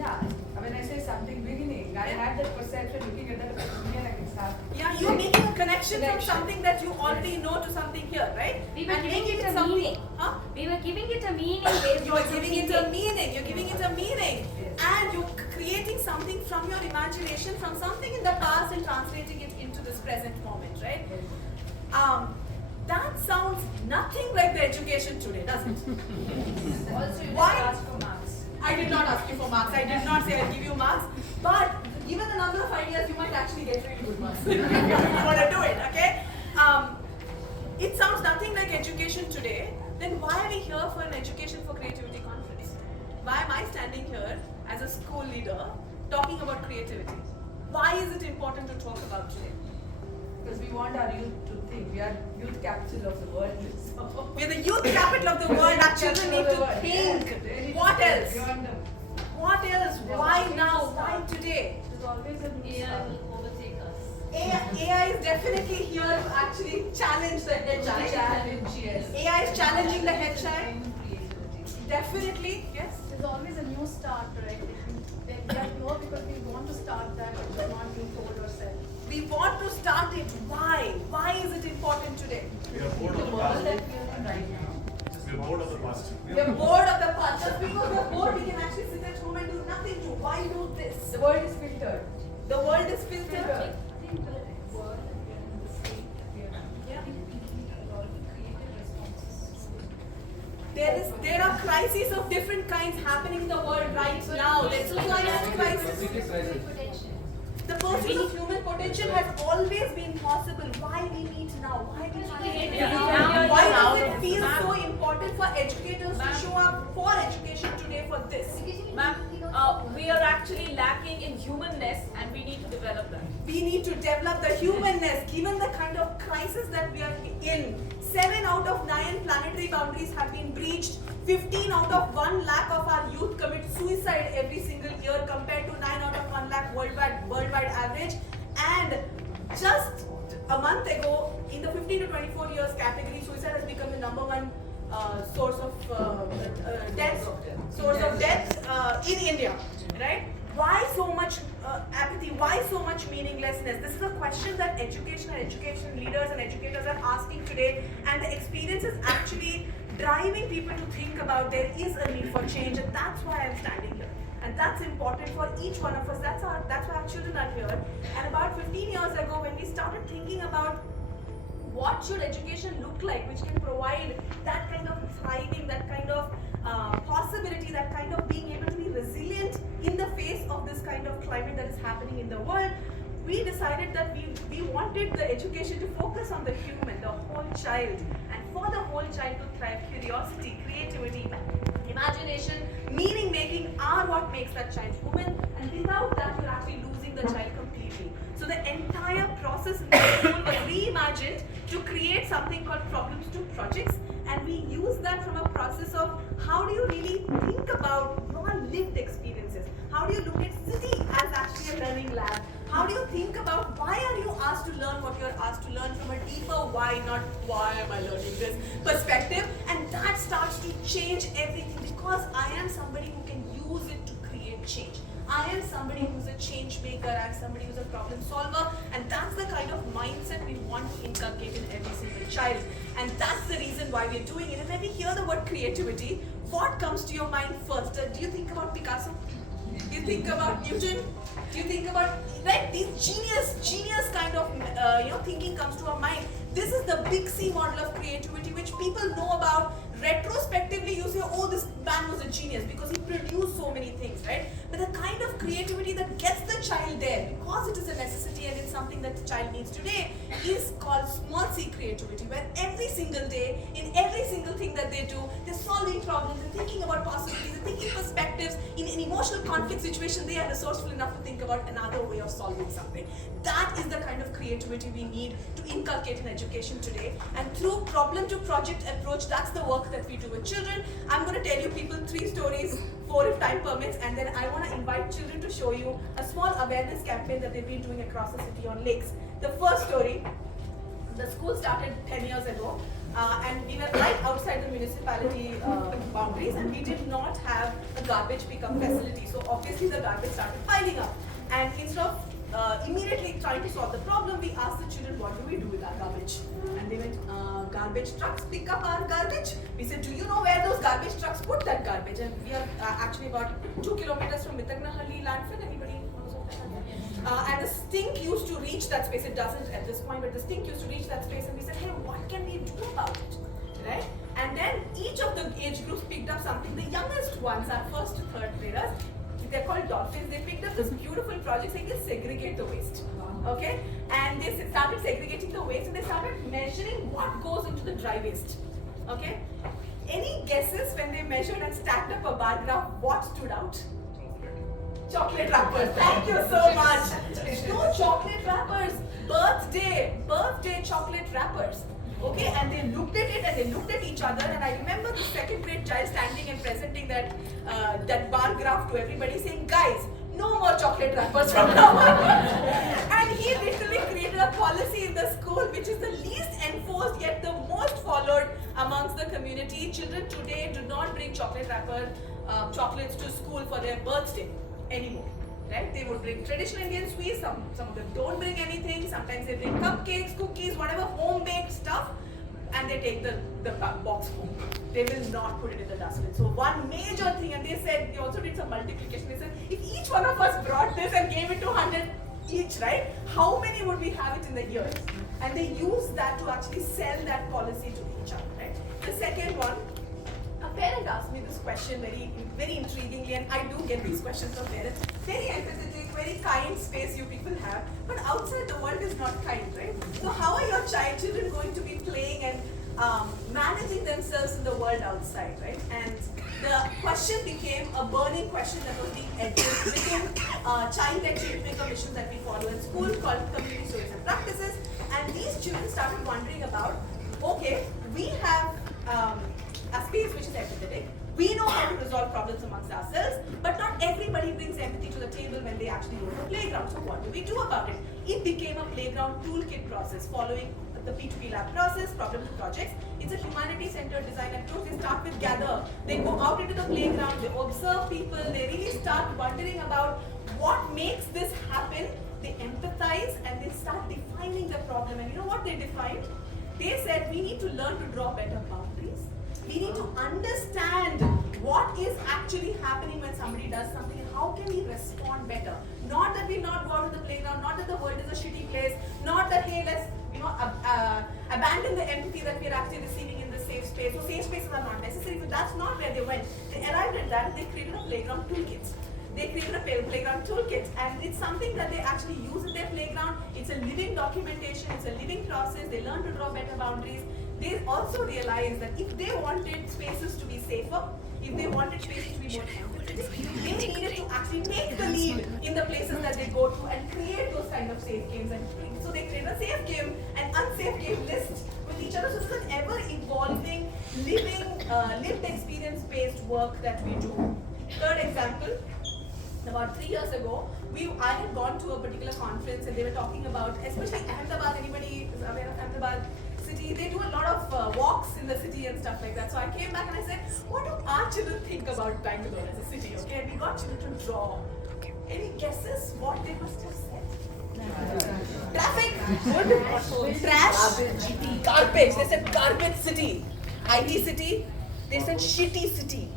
Yeah, when I say something beginning, I had that perception looking at that opinion I can start. Yeah, you're making a connection from something that you already know to something here, right? We were giving it a meaning. Huh? We were giving it a meaning based You're on giving it a meaning. You're giving it a meaning. Yes. And you're creating something from your imagination, from something in the past and translating it into this present moment, right? That sounds nothing like the education today, does it? Also, you Why? didn't ask for marks. I did not ask you for marks. I did not say I'll give you marks. But given the number of ideas, you might actually get really good marks. If you want to do it, okay? It sounds nothing like education today. Then why are we here for an Education for Creativity conference? Why am I standing here as a school leader talking about creativity? Why is it important to talk about today? Because we want our youth to think. We are youth capital of the world. So. We're the youth capital of the world. Our children need to think. Yeah, What else? beyond them. What else? Why now? Why today? There's always a new AI start. will overtake us. AI is definitely here to actually challenge the head child. Challenge, yes. AI is challenging the head child. In creativity. Definitely, yes. There's always a new start, right? We are here because we want to start that, which is not being told or said. We want to start it. Why? Why is it important today? We are bored The of the world past. that we are in right now. We are bored of the past. We are bored of the past. Just because we're bored, we can actually sit at home and do nothing to. Why do this? The world is filtered. The world is filtered. I think the world that we are in, the state that we are in, Yeah. I think people need a lot of creative responses. There are crises of different kinds happening in the world right now. There's climate crisis. The pursuit of human potential has always been possible. Why we meet now? Why we meet now? Why does it feel so important for educators to show up for education today for this? Ma'am, we are actually lacking in humanness and we need to develop that. We need to develop the humanness given the kind of crisis that we are in. 7 out of 9 planetary boundaries have been breached. 15 out of 1 lakh of our youth commit suicide every single year compared to 9 out of 1 lakh worldwide average. And just a month ago, in the 15 to 24 years category, suicide has become the number 1 source of death in India, right? Why so much apathy? Why so much meaninglessness? This is a question that education and education leaders and educators are asking today, and the experience is actually driving people to think about there is a need for change, and that's why I'm standing here. And that's important for each one of us. That's why our children are here. And about 15 years ago, when we started thinking about what should education look like, which can provide that kind of thriving, that kind of possibility, that kind of being able to be resilient in the face of this kind of climate that is happening in the world, we decided that we wanted the education to focus on the human, the whole child, and for the whole child to thrive, curiosity, creativity, imagination, meaning making are what makes that child human, and without that you're actually losing the child completely. So the entire process in the school was reimagined to create something called problems to projects, and we use that from a process of how do you really think about your lived experiences? How do you look at city as actually a learning lab? How do you think about why are you asked to learn what you're asked to learn from a deeper why, not why am I learning this perspective? And that starts to change everything because I am somebody who can use it to create change. I am somebody who's a change maker, I'm somebody who's a problem solver, and that's the kind of mindset we want to inculcate in every single child. And that's the reason why we're doing it. And when we hear the word creativity, what comes to your mind first? Do you think about Picasso? Do you think about Newton? Do you think about, right, these genius kind of thinking comes to our mind. This is the big C model of creativity which people know about. Retrospectively you say, oh, this man was a genius because he produced so many things, right? But the kind of creativity that gets the child there, because it is a necessity and it's something that the child needs today, is called small c creativity, where every single day, in every single thing that they do, they're solving problems, they're thinking about possibilities, they're thinking perspectives. In an emotional conflict situation, they are resourceful enough to think about another way of solving something. That is the kind of creativity we need to inculcate in education today. And through problem to project approach, that's the work that we do with children. I'm going to tell you people 3 stories, 4 if time permits, and then I want to invite children to show you a small awareness campaign that they've been doing across the city on lakes. The first story, the school started 10 years ago. and we were right outside the municipality boundaries, and we did not have a garbage pickup facility. So obviously the garbage started piling up, and instead of immediately trying to solve the problem, we asked the children, what do we do with our garbage? And they went, garbage trucks pick up our garbage. We said, do you know where those garbage trucks put that garbage? And we are actually about 2 kilometers from Mitagnahalli landfill. Anybody knows of that? And the stink used to reach that space. It doesn't at this point, but the stink used to reach that space. And we said, hey, what can we do about it? Right? And then each of the age groups picked up something. The youngest ones, our first to third graders, they're called dolphins. They picked up this beautiful project saying they segregate the waste. Okay? And they started segregating the waste, and they started measuring what goes into the dry waste. Okay? Any guesses when they measured and stacked up a bar graph, what stood out? Chocolate wrappers. Thank you so much. No chocolate wrappers. Birthday chocolate wrappers. Okay, and they looked at it and they looked at each other, and I remember the second grade child standing and presenting that bar graph to everybody, saying, guys, no more chocolate wrappers from now on. And he literally created a policy in the school which is the least enforced yet the most followed amongst the community. Children today do not bring chocolates to school for their birthday anymore. Right? They would bring traditional Indian sweets, some of them don't bring anything, sometimes they bring cupcakes, cookies, whatever home-baked stuff, and they take the box home. They will not put it in the dustbin. So one major thing, and they also did some multiplication, they said, if each one of us brought this and gave it to 100 each, right, how many would we have it in the years? And they used that to actually sell that policy to each other, right? The second one, a parent asked me this question very, very intriguingly, and I do get these questions from parents. Very empathetic, very kind space you people have, but outside the world is not kind, right? So how are your children going to be playing and managing themselves in the world outside, right? And the question became a burning question that was being addressed within child tech changemaker missions that we follow in school called community stories and practices. And these children started wondering about, okay, we have a space which is empathetic. We know how to resolve problems amongst ourselves, but not everybody brings empathy to the table when they actually go to the playground. So what do we do about it? It became a playground toolkit process following the P2P lab process, problem to projects. It's a humanity-centered design approach. They start with gather. They go out into the playground, they observe people, they really start wondering about what makes this happen. They empathize and they start defining the problem. And you know what they defined? They said we need to learn to draw better boundaries. We need to understand what is actually happening when somebody does something and how can we respond better. Not that we not go out to the playground, not that the world is a shitty place, not that hey, let's abandon the empathy that we are actually receiving in the safe space. So safe spaces are not necessary, but that's not where they went. They arrived at that and they created a playground toolkit. They created a playground toolkit, and it's something that they actually use in their playground. It's a living documentation, it's a living process. They learn to draw better boundaries. They also realized that if they wanted spaces to be safer, if they wanted spaces to be more empathetic, they needed to actually take the lead in the places that they go to and create those kind of safe games. And so they create a safe game and unsafe game list with each other. So this is an ever-evolving, lived experience-based work that we do. Third example. About 3 years ago, I had gone to a particular conference and they were talking about, especially Ahmedabad. Anybody is aware of Ahmedabad city? They do a lot of walks in the city and stuff like that. So I came back and I said, what do our children think about Bangalore as a city? Okay, and we got children to draw. Any guesses what they must have said? Traffic, good. Trash, garbage. They said garbage city. IT city. They said shitty city.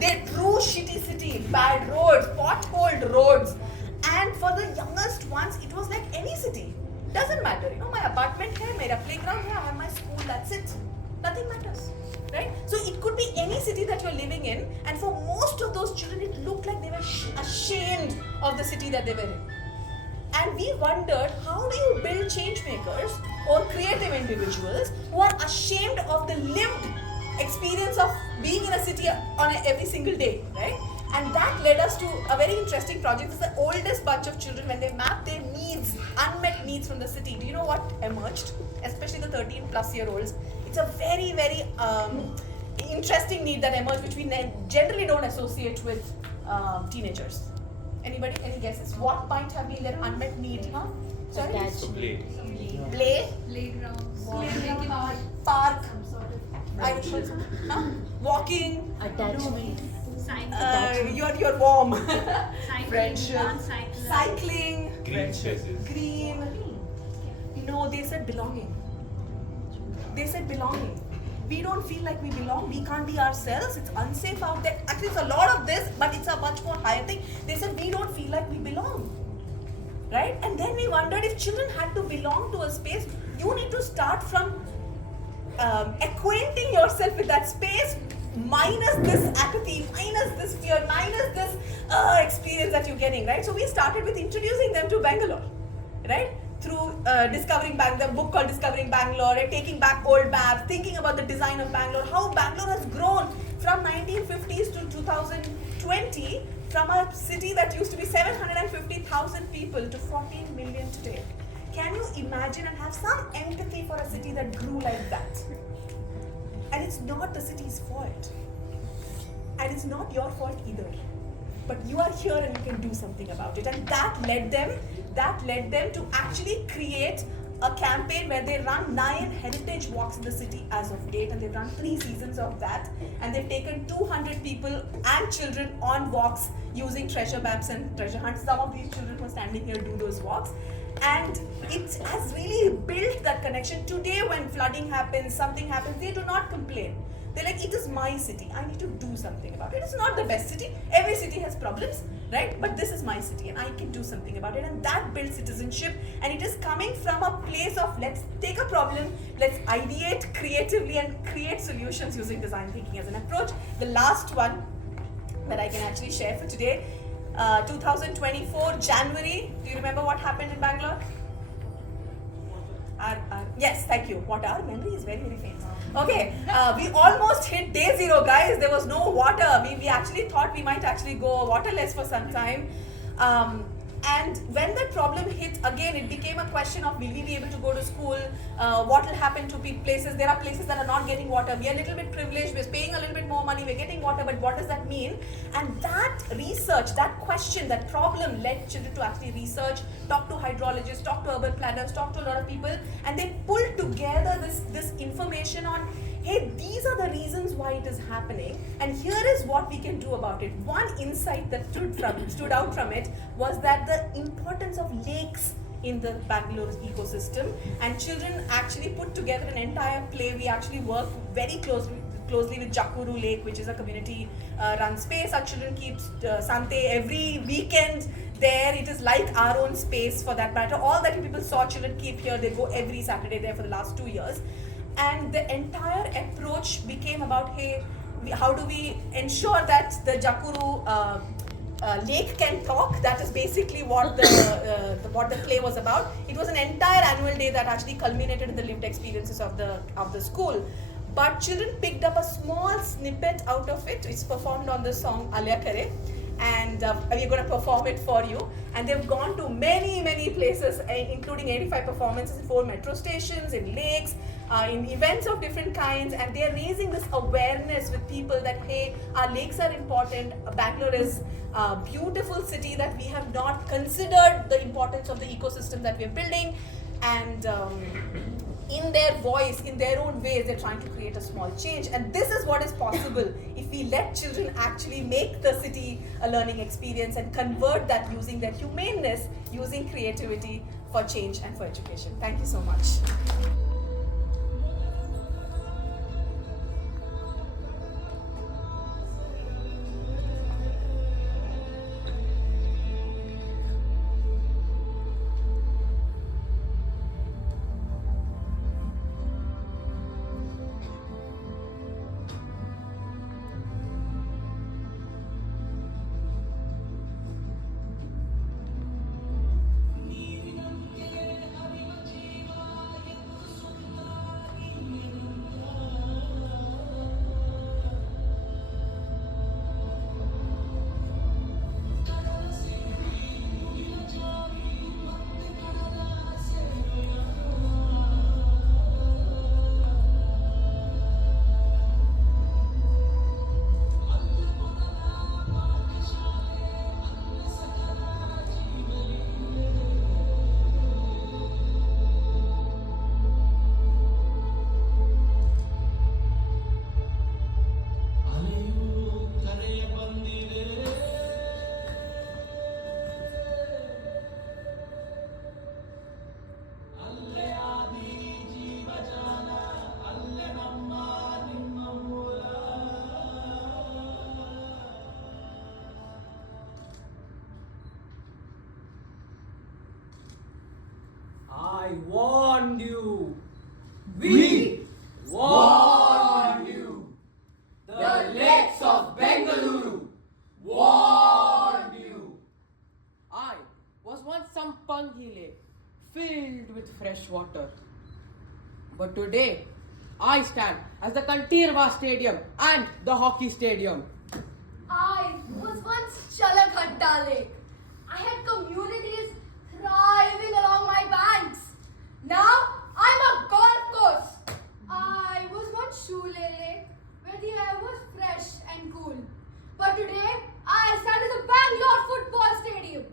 They drew shitty city, bad roads, potholed roads, and for the youngest ones, it was like any city. Doesn't matter, you know, my apartment here, my playground here, I have my school, that's it. Nothing matters, right? So it could be any city that you're living in, and for most of those children, it looked like they were ashamed of the city that they were in. And we wondered, how do you build change makers or creative individuals who are ashamed of the lived experience of being in a city on every single day, right? And that led us to a very interesting project. This is the oldest bunch of children. When they mapped their needs, unmet needs from the city, do you know what emerged? Especially the 13-plus-year-olds. It's a very, very interesting need that emerged, which we generally don't associate with teenagers. Anybody? Any guesses? What might have been their unmet need? Huh? Sorry? To play. play, Playgrounds. playground, park, Some sort of. huh? Walking, Attachment. you're warm, Friendship. cycling, Green spaces. green. No, they said belonging. They said belonging. We don't feel like we belong. We can't be ourselves. It's unsafe out there. Actually, it's a lot of this, but it's a much more higher thing. They said we don't feel like we belong. Right? And then we wondered if children had to belong to a space, you need to start from acquainting yourself with that space, minus this apathy, minus this fear, minus this experience that you're getting, right? So we started with introducing them to Bangalore, right? Through discovering Bangalore, the book called Discovering Bangalore, and taking back old maps, thinking about the design of Bangalore, how Bangalore has grown from 1950s to 2020, from a city that used to be 750,000 people to 14 million today. Can you imagine and have some empathy for a city that grew like that? And it's not the city's fault. And it's not your fault either. But you are here and you can do something about it. And that led them to actually create a campaign where they run 9 heritage walks in the city as of date, and they've run 3 seasons of that, and they've taken 200 people and children on walks using treasure maps and treasure hunts. Some of these children who are standing here do those walks, and it has really built that connection. Today when flooding happens, something happens, they do not complain. They're like, it is my city, I need to do something about it. It's not the best city, every city has problems, right? But this is my city and I can do something about it, and that builds citizenship. And it is coming from a place of, let's take a problem, let's ideate creatively and create solutions using design thinking as an approach. The last one that I can actually share for today, 2024 January, do you remember what happened in Bangalore? Yes, thank you. What our memory is very, very faint. Okay, we almost hit day 0, guys. There was no water. We actually thought we might actually go waterless for some time. And when that problem hit, again, it became a question of, will we be able to go to school? What will happen to places? There are places that are not getting water. We are a little bit privileged. We're paying a little bit more money. We're getting water, but what does that mean? And that research, that question, that problem led children to actually research, talk to hydrologists, talk to urban planners, talk to a lot of people, and they pulled together this information on, hey, these are the reasons why it is happening, and here is what we can do about it. One insight that stood out from it was that the importance of lakes in the Bangalore's ecosystem, and children actually put together an entire play. We actually work very closely with Jakuru Lake, which is a community run space. Our children keep Sante every weekend there. It is like our own space for that matter. All that people saw children keep here, they go every Saturday there for the last 2 years. And the entire approach became about, hey, how do we ensure that the Jakuru lake can talk? That is basically what the play was about. It was an entire annual day that actually culminated in the lived experiences of the school. But children picked up a small snippet out of it. It's performed on the song lyer, and we're going to perform it for you. And they've gone to many places, including 85 performances in 4 metro stations, in lakes, in events of different kinds, and they're raising this awareness with people that, hey, our lakes are important. Bangalore is a beautiful city that we have not considered the importance of the ecosystem that we're building. And in their voice, in their own ways, they're trying to create a small change. And this is what is possible if we let children actually make the city a learning experience and convert that using their humaneness, using creativity for change and for education. Thank you so much. I warned you. We warned you. The lakes of Bangalore warned you. I was once some pungy lake filled with fresh water. But today, I stand as the Kantirva Stadium and the hockey stadium. I was once Chalaghatta Lake. I had communities thriving along my banks. Now I'm a golf course. I was once Shule Lake, where the air was fresh and cool. But today I stand as a Bangalore football stadium.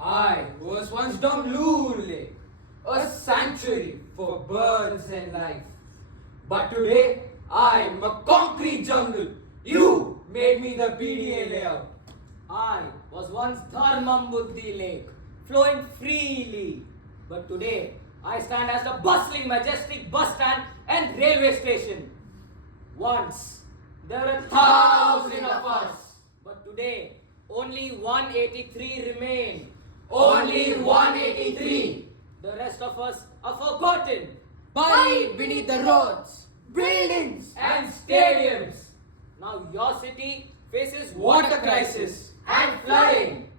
I was once Bangalore Lake, a sanctuary for birds and life. But today I am a concrete jungle. You made me the PDA layout. I was once Dharmam Buddhi Lake, flowing freely. But today I stand as the bustling, majestic bus stand and railway station. Once there were 1,000 of us, but today only 183 remain. Only 183. The rest of us are forgotten, Buried beneath the roads, buildings and stadiums. Now your city faces water crisis and flooding.